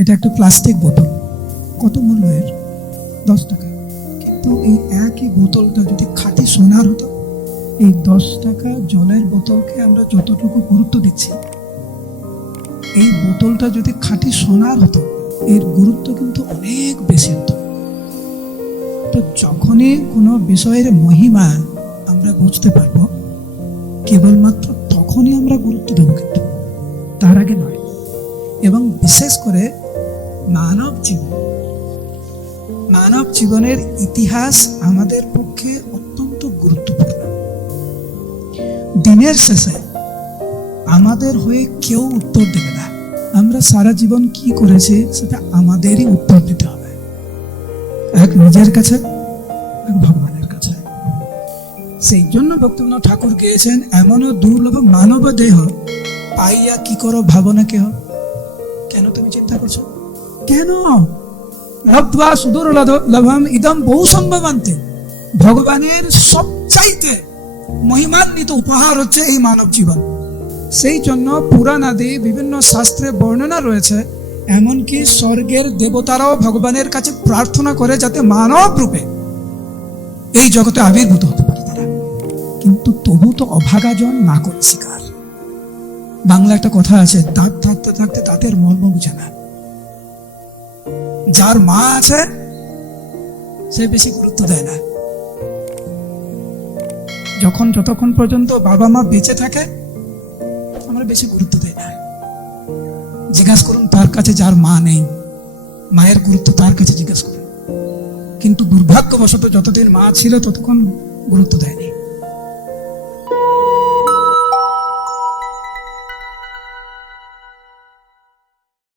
এটা একটা প্লাস্টিক বোতল, কত মূল্য এর? 10 টাকা। কিন্তু এই একই বোতলটা যদি খাঁটি সোনার হতো, এই 10 টাকা জলের বোতলকে আমরা যতটুকু গুরুত্ব দিচ্ছি, এই বোতলটা যদি খাঁটি সোনার হতো, এর গুরুত্ব কিন্তু অনেক বেশি হতো। তো যখনই কোনো বিষয়ের মহিমা আমরা বুঝতে পারবো, কেবলমাত্র তখনই আমরা গুরুত্ব দেবো, কিন্তু তার আগে নয়। এবং বিশেষ করে মানব জীবনের ইতিহাস আমাদের পক্ষে অত্যন্ত গুরুত্বপূর্ণ। দিনের শেষে আমাদের হয়ে কেউ উত্তর দেবে না। আমরা সারা জীবন কি করেছি সেটা আমাদেরই উত্তর দিতে হবে, এক নিজের কাছে, এক ভগবানের কাছে। সেই জন্য ভক্তিবিনোদ ঠাকুর গিয়েছেন, এমনও দুর্লভ মানব দেহ পাইয়া কি করো ভাবনা কেহ। কেন তুমি চিন্তা করছো? কেন? লব্ধ্বা সুদূর লভম ইদম বহু সম্ভবান্তে। ভগবানের সবচাইতে মহিমান্বিত উপহার হচ্ছে এই মানব জীবন। সেই জন্য পুরাণ আদি বিভিন্ন শাস্ত্রে বর্ণনা রয়েছে, এমনকি স্বর্গের দেবতারাও ভগবানের কাছে প্রার্থনা করে যাতে মানব রূপে এই জগতে আবির্ভূত হতে পারে তারা। কিন্তু তবু তো অভাগাজন না করে শিকার। বাংলা একটা কথা আছে, দাঁত থাকতে থাকতে দাঁতের মর্ম বুঝে না। যার মা আছে সে বেশি গুরুত্ব দেয় না। যতক্ষণ পর্যন্ত বাবা মা বেঁচে থাকে আমরা বেশি গুরুত্ব দেই না। জিজ্ঞাসা করুন তার কাছে যার মা নেই, মায়ের গুরুত্ব তার কাছে জিজ্ঞাসা করুন। কিন্তু দুর্ভাগ্যবশত যতদিন মা ছিল ততক্ষণ গুরুত্ব দেয়নি।